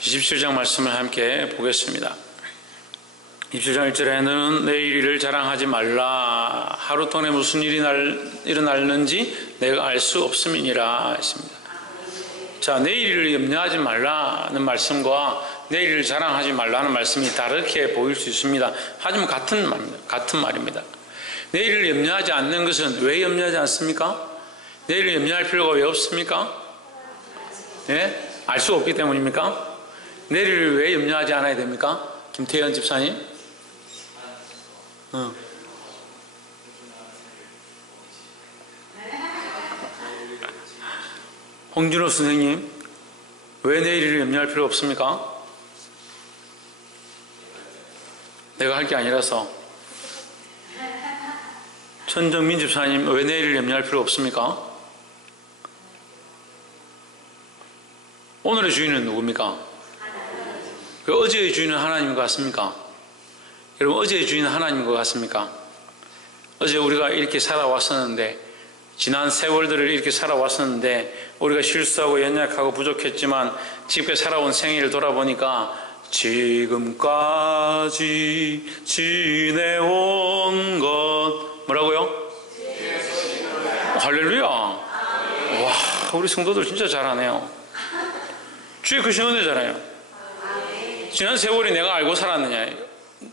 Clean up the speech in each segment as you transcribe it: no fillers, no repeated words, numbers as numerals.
27장 말씀을 함께 보겠습니다. 27장 1절에 너는 내일 일을 자랑하지 말라. 하루 동안에 무슨 일이 일어날는지 내가 알 수 없음이니라 했습니다. 자, 내일 일을 염려하지 말라는 말씀과 내일 일을 자랑하지 말라는 말씀이 다르게 보일 수 있습니다. 하지만 같은 말입니다. 내일을 염려하지 않는 것은 왜 염려하지 않습니까? 내일을 염려할 필요가 왜 없습니까? 네? 알 수 없기 때문입니까? 내일을 왜 염려하지 않아야 됩니까? 김태현 집사님? 홍준호 선생님, 왜 내일을 염려할 필요 없습니까? 내가 할 게 아니라서. 천정민 집사님, 왜 내일을 염려할 필요 없습니까? 오늘의 주인은 누굽니까? 그 어제의 주인은 하나님 같습니까? 여러분, 어제의 주인은 하나님인 것 같습니까? 어제 우리가 이렇게 살아왔었는데, 지난 세월들을 이렇게 살아왔었는데, 우리가 실수하고 연약하고 부족했지만 지금까지 살아온 생애를 돌아보니까 지금까지 지내온 것 뭐라고요? 할렐루야. 와, 우리 성도들 진짜 잘하네요. 주의 크신 은혜잖아요. 지난 세월이 내가 알고 살았느냐?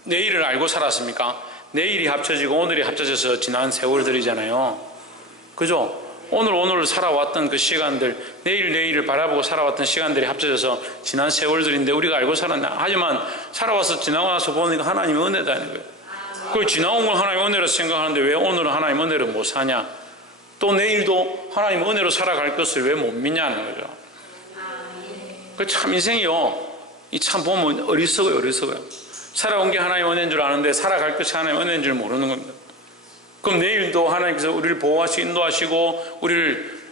내일을 알고 살았습니까? 내일이 합쳐지고 오늘이 합쳐져서 지난 세월들이잖아요. 그죠? 오늘 살아왔던 그 시간들, 내일을 바라보고 살아왔던 시간들이 합쳐져서 지난 세월들인데 우리가 알고 살았나? 하지만 살아와서 지나고 나서 보니까 하나님의 은혜다는 거예요. 그 지나온 걸 하나님의 은혜로 생각하는데 왜 오늘은 하나님의 은혜로 못 사냐? 또 내일도 하나님의 은혜로 살아갈 것을 왜 못 믿냐는 거죠. 그 참 인생이요. 이 참 보면 어리석어요. 살아온 게 하나님의 은혜인 줄 아는데 살아갈 것이 하나님의 은혜인 줄 모르는 겁니다. 그럼 내일도 하나님께서 우리를 보호하시고 인도하시고 우리를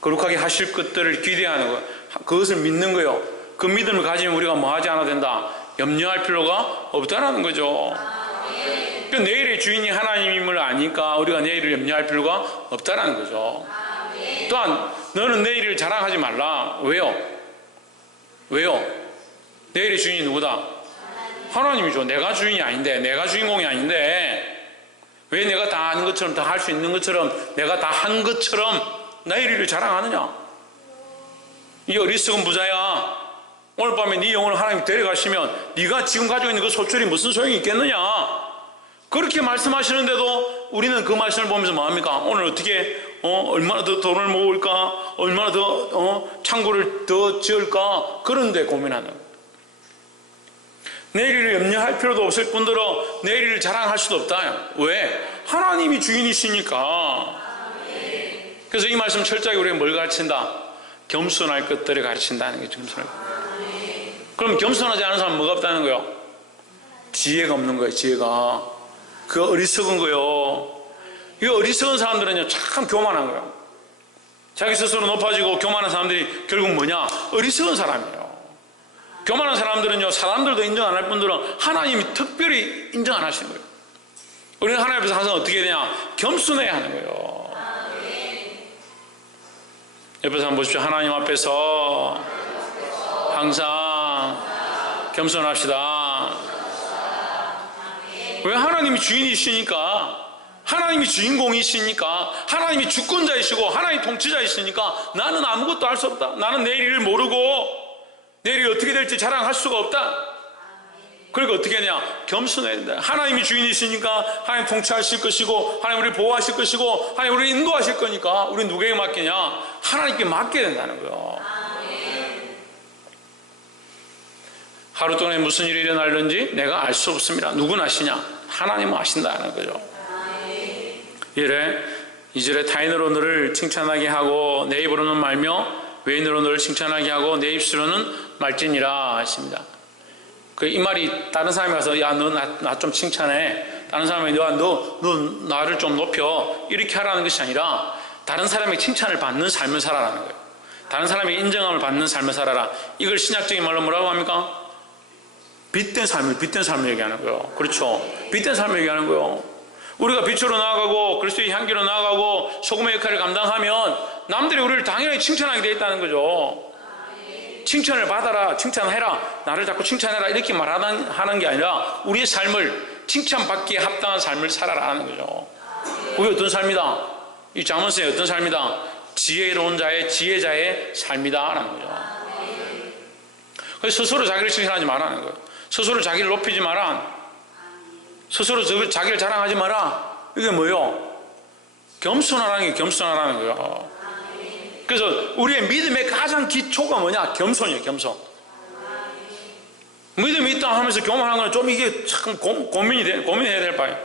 거룩하게 하실 것들을 기대하는 거예요. 그것을 믿는 거예요. 그 믿음을 가지면 우리가 뭐 하지 않아도 된다. 염려할 필요가 없다라는 거죠. 그러니까 내일의 주인이 하나님임을 아니까 우리가 내일을 염려할 필요가 없다라는 거죠. 또한 너는 내일을 자랑하지 말라. 왜요? 내일의 주인이 누구다? 하나님이죠. 내가 주인이 아닌데, 내가 주인공이 아닌데 왜 내가 다 아는 것처럼, 다 할 수 있는 것처럼, 내가 다 한 것처럼 나의 일을 자랑하느냐? 이 어리석은 부자야. 오늘 밤에 네 영혼을 하나님 데려가시면 네가 지금 가지고 있는 그 소출이 무슨 소용이 있겠느냐? 그렇게 말씀하시는데도 우리는 그 말씀을 보면서 뭐합니까? 오늘 어떻게 얼마나 더 돈을 모을까? 얼마나 더 창고를 더 지을까? 그런데 고민하는 거예요. 내일을 염려할 필요도 없을 뿐더러 내일을 자랑할 수도 없다. 왜? 하나님이 주인이시니까. 그래서 이 말씀 철저하게 우리가 뭘 가르친다? 겸손할 것들을 가르친다는 게 겸손할 것. 그럼 겸손하지 않은 사람은 뭐가 없다는 거예요? 지혜가 없는 거예요. 지혜가. 그 어리석은 거예요. 이 어리석은 사람들은요 참 교만한 거예요. 자기 스스로 높아지고 교만한 사람들이 결국 뭐냐? 어리석은 사람이에요. 교만한 사람들은요 사람들도 인정 안 할 뿐더러 하나님이 특별히 인정 안 하시는 거예요. 우리는 하나님 앞에서 항상 어떻게 해야 되냐? 겸손해야 하는 거예요. 옆에서 한번 보십시오. 하나님 앞에서 항상 겸손합시다. 왜? 하나님이 주인이시니까, 하나님이 주인공이시니까, 하나님이 주권자이시고 하나님이 통치자이시니까 나는 아무것도 할 수 없다. 나는 내일을 모르고 내일이 어떻게 될지 자랑할 수가 없다. 그러니까 어떻게 하냐? 겸손해야 된다. 하나님이 주인이시니까 하나님 통치하실 것이고 하나님 우리를 보호하실 것이고 하나님 우리를 인도하실 거니까 우리는 누구에게 맡기냐? 하나님께 맡겨야 된다는 거예요. 하루 동안에 무슨 일이 일어날는지 내가 알 수 없습니다. 누구는 아시냐? 하나님은 아신다는 거죠. 2절에 타인으로 너를 칭찬하게 하고 내 입으로는 말며 외인으로 너를 칭찬하게 하고 내 입술로는 말지니라 하십니다. 이 말이 다른 사람이 와서 야 너 나 좀 칭찬해. 다른 사람이 너 나를 좀 높여. 이렇게 하라는 것이 아니라 다른 사람의 칭찬을 받는 삶을 살아라는 거예요. 다른 사람의 인정함을 받는 삶을 살아라. 이걸 신약적인 말로 뭐라고 합니까? 빛된 삶을 얘기하는 거예요. 그렇죠. 빛된 삶을 얘기하는 거예요. 우리가 빛으로 나아가고 그리스도의 향기로 나아가고 소금의 역할을 감당하면 남들이 우리를 당연히 칭찬하게 되어 있다는 거죠. 칭찬을 받아라, 칭찬해라, 나를 자꾸 칭찬해라 이렇게 말하는 게 아니라 우리의 삶을 칭찬받기에 합당한 삶을 살아라는 거죠. 그게 어떤 삶이다? 이 잠언서의 어떤 삶이다? 지혜로운 자의 지혜자의 삶이다라는 거죠. 그래서 스스로 자기를 칭찬하지 말라는 거예요. 스스로 자기를 높이지 마라. 스스로 자기를 자랑하지 마라. 이게 뭐예요? 겸손하라는 게 겸손하라는 거예요. 그래서 우리의 믿음의 가장 기초가 뭐냐? 겸손이에요. 겸손. 믿음이 있다 하면서 교만한 건 좀 이게 참 고민해야 될 바예요.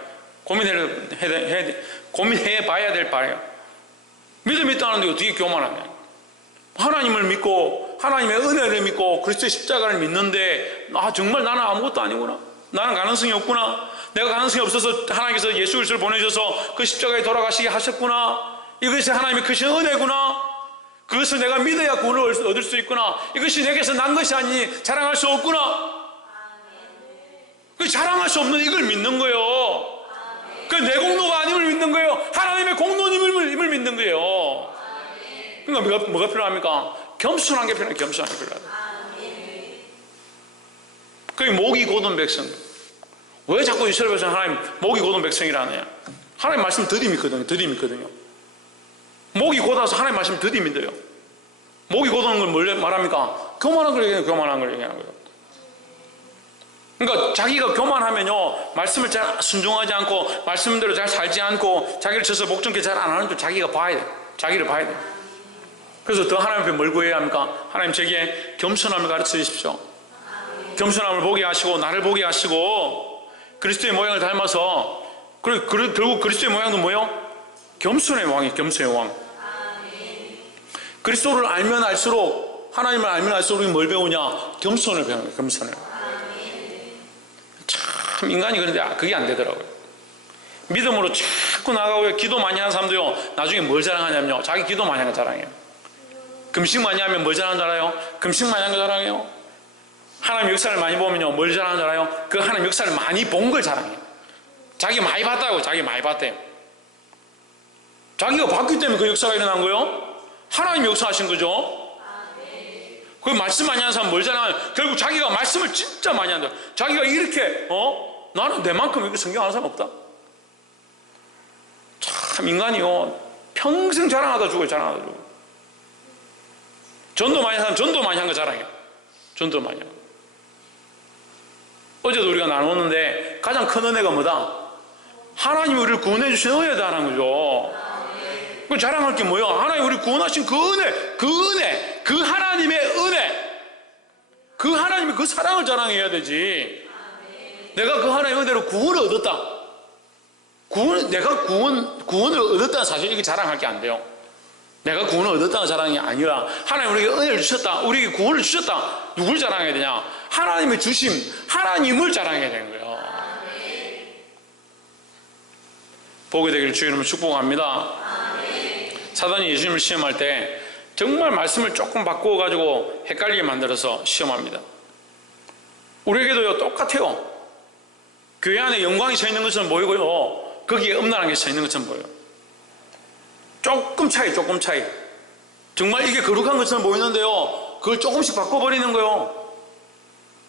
고민해 봐야 될 바예요. 믿음이 있다는데 어떻게 교만하냐? 하나님을 믿고 하나님의 은혜를 믿고 그리스도의 십자가를 믿는데 정말 나는 아무것도 아니구나. 나는 가능성이 없구나. 내가 가능성이 없어서 하나님께서 예수 그리스도를 보내셔서 그 십자가에 돌아가시게 하셨구나. 이것이 하나님의 크신 은혜구나. 그것을 내가 믿어야 구원을 얻을 수 있구나. 이것이 내게서 난 것이 아니니 자랑할 수 없구나. 자랑할 수 없는 이걸 믿는 거예요. 내 공로가 아님을 믿는 거예요. 하나님의 공로님을 믿는 거예요. 그러니까 뭐가 필요합니까? 겸손한 게 필요해요. 겸손한 게 필요하다. 그게 목이 곧은 백성. 왜 자꾸 이스라엘 백성 하나님 목이 곧은 백성이라느냐? 하나님 말씀 더디 믿거든요. 목이 곧아서 하나님 말씀 더디 믿어요. 목이 곧은 걸 뭘 말합니까? 교만한 걸 얘기해요. 교만한 걸 얘기하는 거예요. 그러니까 자기가 교만하면요, 말씀을 잘 순종하지 않고 말씀대로 잘 살지 않고 자기를 쳐서 목전케 잘 안 하는 줄 자기가 봐야 돼. 자기를 봐야 돼. 그래서 더 하나님 앞에 뭘 구해야 합니까? 하나님 제게 겸손함을 가르쳐 주십시오. 겸손함을 보게 하시고 나를 보게 하시고 그리스도의 모양을 닮아서 결국 그리스도의 모양도 뭐예요? 겸손의 왕이에요. 겸손의 왕. 그리스도를 알면 알수록 하나님을 알면 알수록 우리 뭘 배우냐? 겸손을 배우는 거예요. 겸손을. 참 인간이 그런데 그게 안 되더라고요. 믿음으로 자꾸 나가고 기도 많이 하는 사람도요, 나중에 뭘 자랑하냐면요, 자기 기도 많이 하는 거 자랑해요. 금식 많이 하면 뭘 자랑하는 줄 알아요? 금식 많이 하는 거 자랑해요. 하나님 역사를 많이 보면요, 뭘 자랑하는 줄 알아요? 그 하나님 역사를 많이 본 걸 자랑해요. 자기 많이 봤다고. 자기 많이 봤대요. 자기가 봤기 때문에 그 역사가 일어난 거예요. 하나님 역사하신 거죠. 그 말씀 많이 하는 사람 뭘 자랑하냐? 결국 자기가 말씀을 진짜 많이 한다. 자기가 이렇게 나는 내만큼 이렇게 성경 아는 사람 없다. 참 인간이요, 평생 자랑하다 죽어요. 자랑하다 죽어요. 전도 많이 하는 사람 전도 많이 한 거 자랑해요. 전도 많이 하고. 어제도 우리가 나눴는데 가장 큰 은혜가 뭐다? 하나님이 우리를 구원해 주신 은혜다라는 거죠. 그 자랑할 게 뭐예요? 하나님 우리 구원하신 그 은혜, 그 하나님의 은혜, 그 하나님의 그 사랑을 자랑해야 되지. 내가 그 하나님의 은혜로 구원을 얻었다. 내가 구원을 얻었다는 사실, 이게 자랑할 게 안 돼요. 내가 구원을 얻었다는 자랑이 아니라 하나님 우리에게 은혜를 주셨다, 우리에게 구원을 주셨다. 누굴 자랑해야 되냐? 하나님의 주심, 하나님을 자랑해야 되는 거예요. 보게 되기를 주의 이름으로 축복합니다. 사단이 예수님을 시험할 때 정말 말씀을 조금 바꾸어가지고 헷갈리게 만들어서 시험합니다. 우리에게도요, 똑같아요. 교회 안에 영광이 서 있는 것처럼 보이고요, 거기에 음란한 게 서 있는 것처럼 보여요. 조금 차이. 정말 이게 거룩한 것처럼 보이는데요, 그걸 조금씩 바꿔버리는 거예요.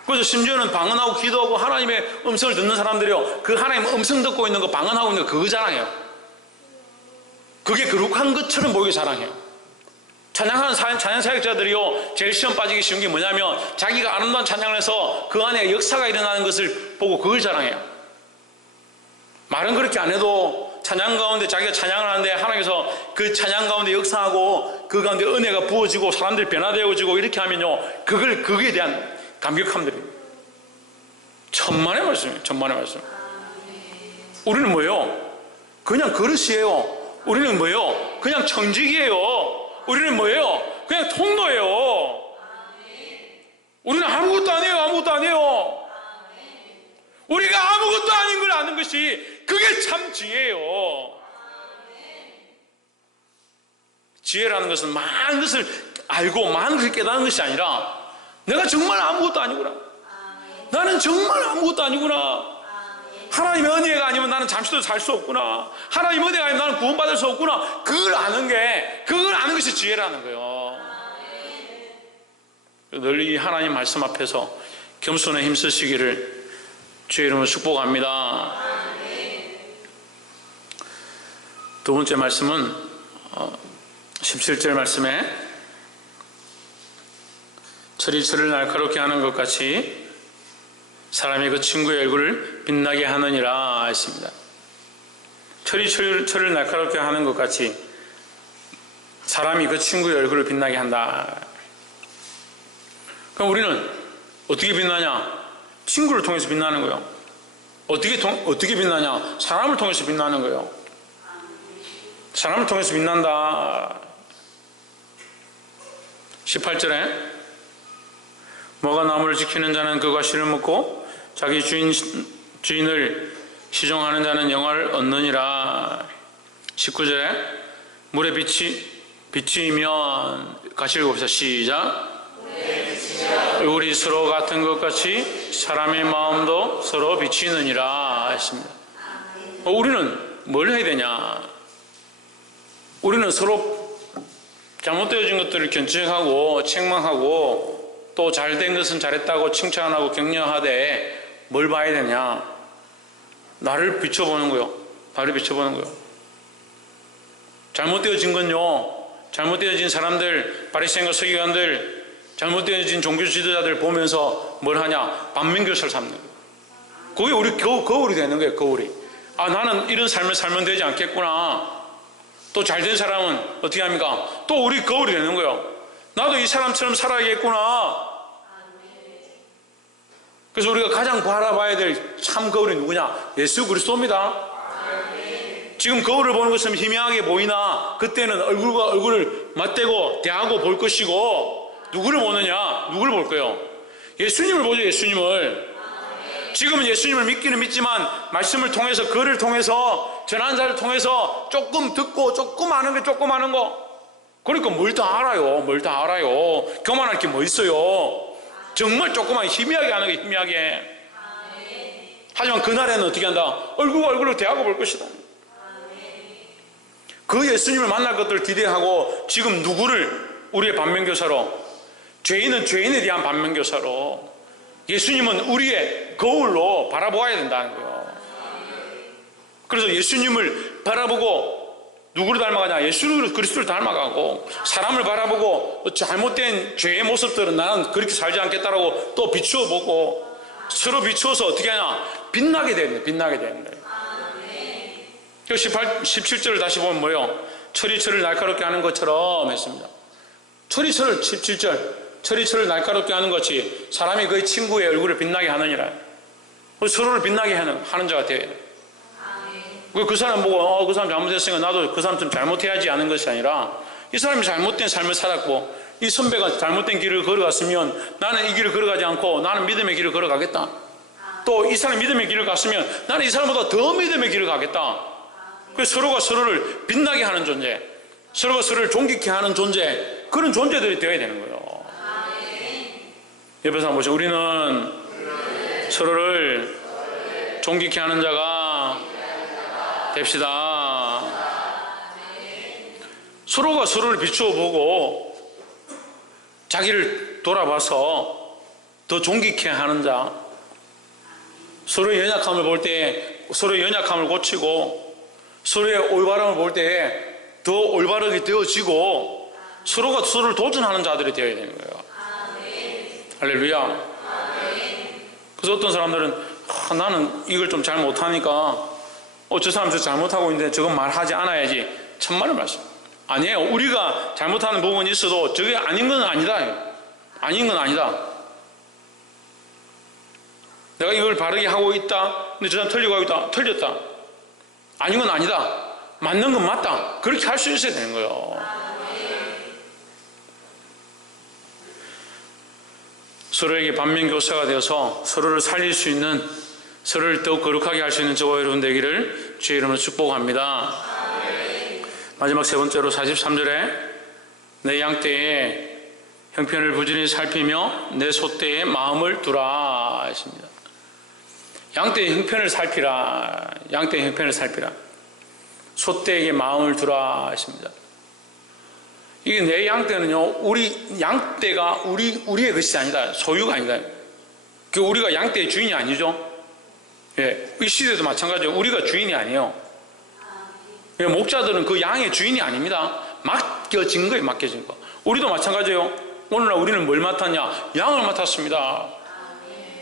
그래서 심지어는 방언하고 기도하고 하나님의 음성을 듣는 사람들이요, 그 하나님의 음성 듣고 있는 거, 방언하고 있는 거, 그거 자랑해요. 그게 거룩한 것처럼 보이게 자랑해요. 찬양 사역자들이요, 제일 시험 빠지기 쉬운 게 뭐냐면 자기가 아름다운 찬양을 해서 그 안에 역사가 일어나는 것을 보고 그걸 자랑해요. 말은 그렇게 안 해도 찬양 가운데 자기가 찬양을 하는데 하나님께서 그 찬양 가운데 역사하고 그 가운데 은혜가 부어지고 사람들이 변화되어지고 이렇게 하면요, 그거에 대한 감격함들입니다. 천만의 말씀이에요. 천만의 말씀. 우리는 뭐예요? 그냥 그릇이에요. 우리는 뭐예요? 그냥 청직이에요. 우리는 뭐예요? 그냥 통로예요. 우리는 아무것도 아니에요. 우리가 아무것도 아닌 걸 아는 것이, 그게 참 지혜예요. 지혜라는 것은 많은 것을 알고 많은 것을 깨닫는 것이 아니라, 내가 정말 아무것도 아니구나, 나는 정말 아무것도 아니구나, 하나님의 은혜가 아니면 나는 잠시도 살 수 없구나, 하나님의 은혜가 아니면 나는 구원받을 수 없구나, 그걸 아는 것이 지혜라는 거예요. 늘 이 하나님 말씀 앞에서 겸손에 힘쓰시기를 주의 이름으로 축복합니다. 두 번째 말씀은 17절 말씀에 철이 철을 날카롭게 하는 것 같이 사람이 그 친구의 얼굴을 빛나게 하느니라 했습니다. 철이 철을 날카롭게 하는 것 같이 사람이 그 친구의 얼굴을 빛나게 한다. 그럼 우리는 어떻게 빛나냐? 친구를 통해서 빛나는 거예요. 어떻게 빛나냐? 사람을 통해서 빛나는 거예요. 사람을 통해서 빛난다. 18절에 뭐가 나무를 지키는 자는 그가 실을 먹고 자기 주인을 시종하는 자는 영화를 얻느니라. 19절에 물의 빛이면 같이 읽어봅시다. 시작. 얼굴이 서로 같은 것 같이 사람의 마음도 서로 비치느니라 했습니다. 우리는 뭘 해야 되냐? 우리는 서로 잘못되어진 것들을 견책하고 책망하고 또 잘된 것은 잘했다고 칭찬하고 격려하되 뭘 봐야 되냐? 나를 비춰보는 거요. 나를 비춰보는 거요. 잘못되어진 건요, 잘못되어진 사람들, 바리새인과 서기관들, 잘못되어진 종교 지도자들 보면서 뭘 하냐? 반면교사를 삼는 거예요. 그게 우리 거울이 되는 거예요. 거울이. 아, 나는 이런 삶을 살면 되지 않겠구나. 또 잘된 사람은 어떻게 합니까? 또 우리 거울이 되는 거예요. 나도 이 사람처럼 살아야겠구나. 그래서 우리가 가장 바라봐야 될 참 거울이 누구냐? 예수 그리스도입니다. 지금 거울을 보는 것은 희미하게 보이나 그때는 얼굴과 얼굴을 맞대고 대하고 볼 것이고, 누구를 보느냐? 누구를 볼 거예요? 예수님을 보죠. 예수님을. 지금은 예수님을 믿기는 믿지만 말씀을 통해서, 글을 통해서, 전한 자를 통해서 조금 듣고 조금 아는 거. 그러니까 뭘 다 알아요. 뭘 다 알아요. 교만할 게 뭐 있어요. 정말 조그만 희미하게 하는 게 희미하게. 하지만 그날에는 어떻게 한다? 얼굴과 얼굴을 대하고 볼 것이다. 그 예수님을 만날 것들을 기대하고 지금 누구를 우리의 반면교사로, 죄인은 죄인에 대한 반면교사로, 예수님은 우리의 거울로 바라보아야 된다는 거예요. 그래서 예수님을 바라보고 누구를 닮아가냐? 예수 그리스도를 닮아가고, 사람을 바라보고 잘못된 죄의 모습들은 나는 그렇게 살지 않겠다라고 또 비추어보고, 서로 비추어서 어떻게 하냐? 빛나게 되는 거예요. 17절을 다시 보면 뭐예요? 철이 철을 날카롭게 하는 것처럼 했습니다. 철이 철을, 17절, 철이 철을 날카롭게 하는 것이 사람이 그의 친구의 얼굴을 빛나게 하느니라. 서로를 빛나게 하는 자가 되어야 돼요. 그 사람 보고 그 사람 잘못했으니까 나도 그 사람처럼 잘못해야지 하는 것이 아니라, 이 사람이 잘못된 삶을 살았고 이 선배가 잘못된 길을 걸어갔으면 나는 이 길을 걸어가지 않고 나는 믿음의 길을 걸어가겠다. 또 이 사람이 믿음의 길을 갔으면 나는 이 사람보다 더 믿음의 길을 가겠다. 그래서 서로가 서로를 빛나게 하는 존재, 서로가 서로를 존귀케 하는 존재, 그런 존재들이 되어야 되는 거예요. 옆에서 한번 보시죠. 우리는 서로를 존귀케 하는 자가 됩시다. 서로가 서로를 비추어 보고 자기를 돌아봐서 더 존귀케 하는 자, 서로의 연약함을 볼 때 서로의 연약함을 고치고, 서로의 올바름을 볼 때 더 올바르게 되어지고, 서로가 서로를 도전하는 자들이 되어야 되는 거예요. 할렐루야. 그래서 어떤 사람들은 나는 이걸 좀 잘 못하니까 저 사람 저 잘못하고 있는데 저건 말하지 않아야지. 천만의 말씀. 아니에요. 우리가 잘못하는 부분이 있어도 저게 아닌 건 아니다. 아닌 건 아니다. 내가 이걸 바르게 하고 있다. 근데 저 사람 틀리고 하고 있다. 틀렸다. 아닌 건 아니다. 맞는 건 맞다. 그렇게 할 수 있어야 되는 거예요. 서로에게 반면교사가 되어서 서로를 살릴 수 있는, 서로를 더욱 거룩하게 할 수 있는 저와 여러분 되기를 주의 이름으로 축복합니다. 마지막 세 번째로 43절에 내 양떼의 형편을 부지런히 살피며 내 소떼의 마음을 두라 했습니다. 양떼의 형편을 살피라. 양떼의 형편을 살피라. 소떼에게 마음을 두라 했습니다. 이게 내 양떼는요, 우리 양떼가 우리의 것이 아니다. 소유가 아니다. 그 우리가 양떼의 주인이 아니죠. 예, 이 시대도 마찬가지예요. 우리가 주인이 아니에요. 예, 목자들은 그 양의 주인이 아닙니다. 맡겨진 거예요, 맡겨진 거. 우리도 마찬가지예요. 오늘날 우리는 뭘 맡았냐? 양을 맡았습니다.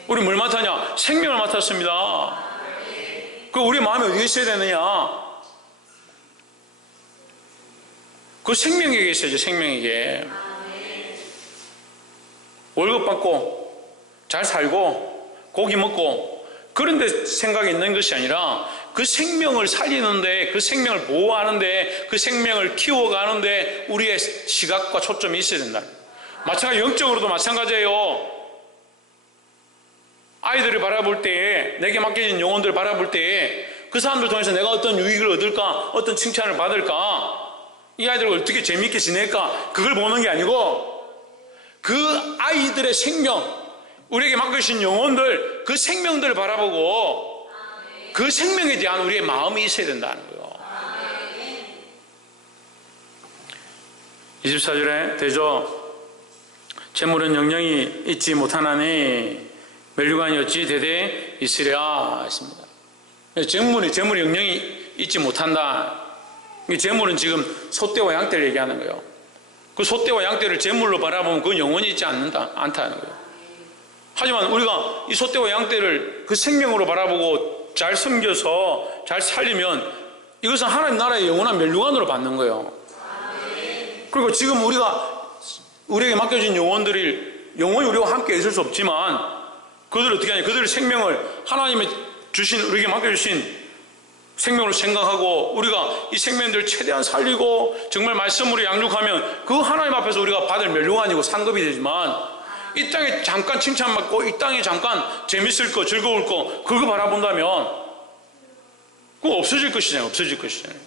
우리 뭘 맡았냐? 생명을 맡았습니다. 그 우리 마음에 어디에 있어야 되느냐? 그 생명에게 있어야죠, 생명에게. 월급 받고 잘 살고 고기 먹고 그런 데 생각이 있는 것이 아니라 그 생명을 살리는데, 그 생명을 보호하는데, 그 생명을 키워가는데 우리의 시각과 초점이 있어야 된다. 마찬가지, 영적으로도 마찬가지예요. 아이들을 바라볼 때에, 내게 맡겨진 영혼들을 바라볼 때에 그 사람들 통해서 내가 어떤 유익을 얻을까, 어떤 칭찬을 받을까, 이 아이들을 어떻게 재미있게 지낼까, 그걸 보는 게 아니고 그 아이들의 생명, 우리에게 맡겨진 영혼들, 그 생명들을 바라보고 그 생명에 대한 우리의 마음이 있어야 된다는 거예요. 24절에 되죠. 재물은 영영이 잊지 못하나니 멸류관이 어찌 대대 있으랴 했습니다. 재물이 영영이 잊지 못한다. 재물은 지금 소떼와 양떼를 얘기하는 거예요. 그 소떼와 양떼를 재물로 바라보면 그건 영원히 있지 않다는 거예요. 하지만 우리가 이 소떼와 양떼를 그 생명으로 바라보고 잘 섬겨서 잘 살리면 이것은 하나님 나라의 영원한 멸류관으로 받는 거예요. 그리고 지금 우리에게 맡겨진 영혼들이 영원히 우리와 함께 있을 수 없지만 그들을 어떻게 하냐? 그들의 생명을 하나님의 주신, 우리에게 맡겨주신 생명으로 생각하고 우리가 이 생명들을 최대한 살리고 정말 말씀으로 양육하면 그 하나님 앞에서 우리가 받을 멸류관이고 상급이 되지만 이 땅에 잠깐 칭찬받고 이 땅에 잠깐 재밌을 거, 즐거울 거 그거 바라본다면 그거 없어질 것이잖아요. 없어질 것이잖아요.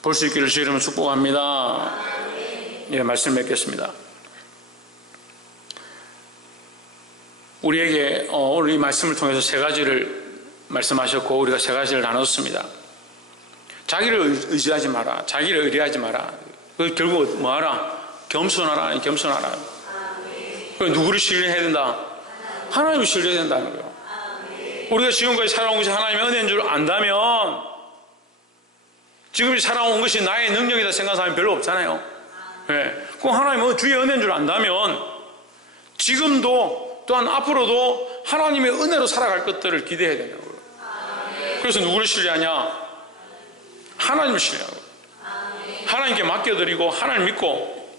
볼 수 있기를 주의 이름으로 축복합니다. 예, 말씀 맺겠습니다. 우리에게 오늘 이 말씀을 통해서 세 가지를 말씀하셨고 우리가 세 가지를 나눴습니다. 자기를 의지하지 마라. 자기를 의뢰하지 마라. 그 결국 뭐하라? 겸손하라. 겸손하라. 누구를 신뢰해야 된다? 하나님을 신뢰해야 된다는 거예요. 우리가 지금까지 살아온 것이 하나님의 은혜인 줄 안다면 지금까지 살아온 것이 나의 능력이다 생각하는 사람이 별로 없잖아요. 네. 그럼 하나님은 주의 은혜인 줄 안다면 지금도 또한 앞으로도 하나님의 은혜로 살아갈 것들을 기대해야 되는 거예요. 그래서 누구를 신뢰하냐? 하나님을 신뢰하고 하나님께 맡겨드리고 하나님 믿고,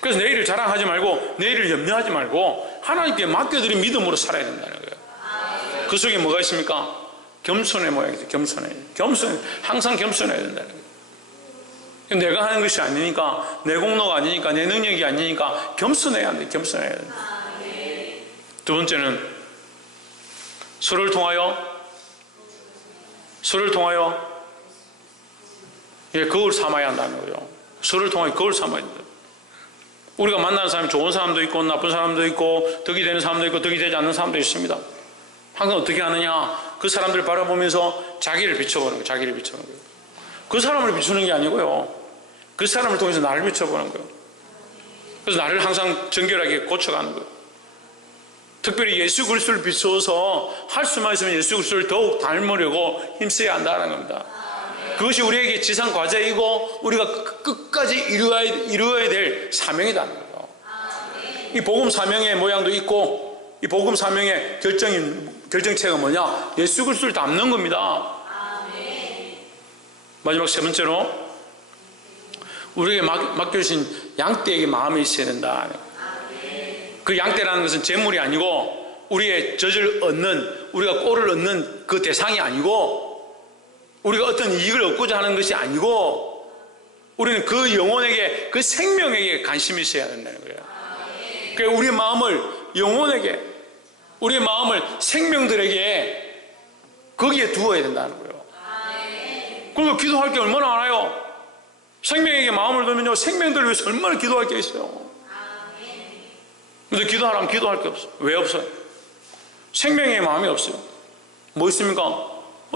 그래서 내일을 자랑하지 말고 내일을 염려하지 말고 하나님께 맡겨드린 믿음으로 살아야 된다는 거예요. 그 속에 뭐가 있습니까? 겸손의 모양이죠. 겸손해. 항상 겸손해야 된다는 거예요. 내가 하는 것이 아니니까, 내 공로가 아니니까, 내 능력이 아니니까 겸손해야 돼. 겸손해야 된다. 두 번째는 서로를 통하여 거울 삼아야 한다는 거예요. 서로를 통하여 거울 삼아야 된다. 우리가 만나는 사람이 좋은 사람도 있고 나쁜 사람도 있고 덕이 되는 사람도 있고 덕이 되지 않는 사람도 있습니다. 항상 어떻게 하느냐? 그 사람들을 바라보면서 자기를 비춰보는 거예요. 자기를 비춰보는 거예요. 그 사람을 비추는 게 아니고요. 그 사람을 통해서 나를 비춰보는 거예요. 그래서 나를 항상 정결하게 고쳐가는 거예요. 특별히 예수 그리스도를 비추어서 할 수만 있으면 예수 그리스도를 더욱 닮으려고 힘써야 한다는 겁니다. 그것이 우리에게 지상 과제이고 우리가 끝까지 이루어야 될 사명이라는 거예요. 이 복음 사명의 모양도 있고 이 복음 사명의 결정체가 뭐냐? 예수 그리스도를 닮는 겁니다. 마지막 세 번째로 우리에게 맡겨주신 양떼에게 마음이 있어야 된다. 그 양떼라는 것은 재물이 아니고 우리의 젖을 얻는, 우리가 꼴을 얻는 그 대상이 아니고 우리가 어떤 이익을 얻고자 하는 것이 아니고 우리는 그 영혼에게, 그 생명에게 관심이 있어야 된다는 거예요. 그러니까 우리의 마음을 영혼에게, 우리의 마음을 생명들에게 거기에 두어야 된다는 거예요. 그리고 기도할 게 얼마나 많아요. 생명에게 마음을 두면요, 생명들을 위해서 얼마나 기도할 게 있어요. 근데 기도하라면 기도할 게 없어요. 왜 없어요? 생명의 마음이 없어요. 뭐 있습니까?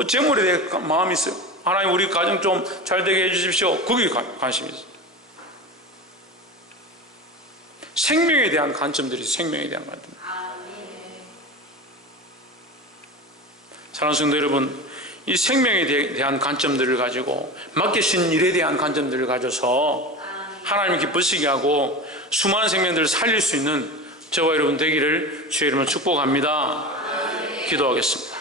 재물에 대해 마음이 있어요. 하나님 우리 가정 좀 잘 되게 해주십시오. 거기에 관심이 있어요. 생명에 대한 관점들이 있어요. 생명에 대한 관점. 사랑하는 성도 여러분, 이 생명에 대한 관점들을 가지고 맡기신 일에 대한 관점들을 가져서 하나님 기쁘시게 하고 수많은 생명들을 살릴 수 있는 저와 여러분 되기를 주의 이름으로 축복합니다. 기도하겠습니다.